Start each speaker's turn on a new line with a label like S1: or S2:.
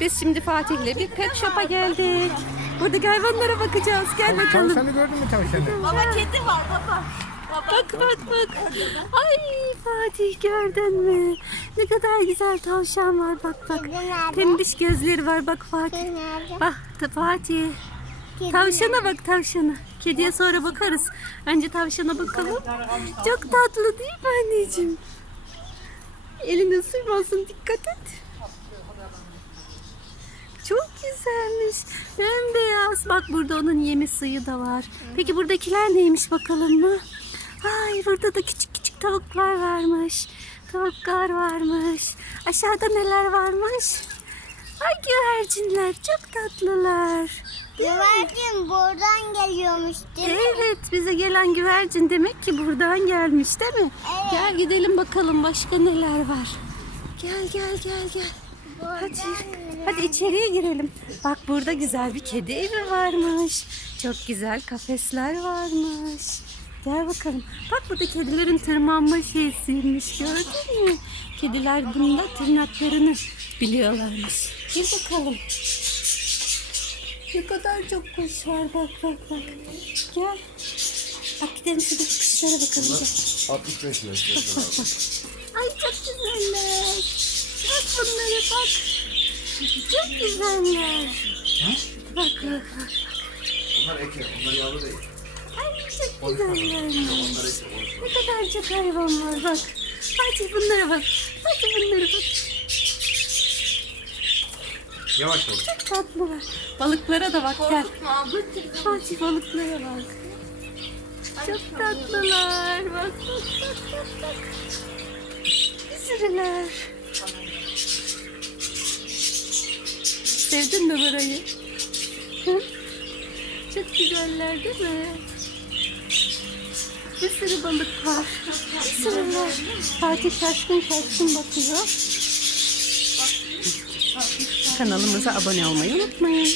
S1: Biz şimdi Fatih'le bir pet shop'a geldik. Burada hayvanlara bakacağız. Gel bakalım.
S2: Tavşanı gördün mü tavşanı?
S3: Baba kedi var baba.
S1: Bak bak bak. Ay Fatih gördün mü? Ne kadar güzel tavşan var bak bak.
S4: Kedi nerede?
S1: Pembiş gözleri var bak Fatih.
S4: Kedi nerede?
S1: Bak Fatih.
S4: Kedi
S1: Tavşana bak tavşana. Kediye sonra bakarız. Önce tavşana bakalım. Çok tatlı değil mi anneciğim? Elini ısırmasın dikkat et. Çok güzelmiş. Bembeyaz. Bak burada onun yemi suyu da var. Peki buradakiler neymiş bakalım mı? Ay burada da küçük küçük tavuklar varmış. Tavuklar varmış. Aşağıda neler varmış? Ay güvercinler çok tatlılar.
S4: Güvercin buradan geliyormuş değil mi?
S1: Evet bize gelen güvercin demek ki buradan gelmiş değil mi?
S4: Evet.
S1: Gel gidelim bakalım başka neler var. Gel gel gel gel. Hadi, hadi içeriye girelim. Bak burada güzel bir kedi evi varmış. Çok güzel kafesler varmış. Gel bakalım. Bak burada kedilerin tırmanma şeysiymiş gördün mü? Kediler bunda tırnaklarını biliyorlarmış. Gir bakalım. Ne kadar çok kuş var bak bak bak. Gel. Bak gidelim şuradaki kuşlara bakalım. Gel.
S5: 65 metre.
S1: Ay çok güzeller. Bak bunlara bak. Çok güzeller. Bak bak bak.
S5: Onlar eke, onlar yavru değil.
S1: Ay çok güzeller. Ne kadar çok hayvan var bak. Hadi bunlara bak. Hadi bunlara bak.
S5: Yavaş ol.
S1: Çok tatlılar. Balıklara da bak gel. Hadi balıklara bak. Çok tatlılar. Bak bak bak bak bak. Bir sürüler. Sevdin mi burayı? Çok güzeller değil mi? Bir sürü balık var. Bir sürüler. Fatih şaşkın şaşkın bakıyor. Kanalımıza abone olmayı unutmayın.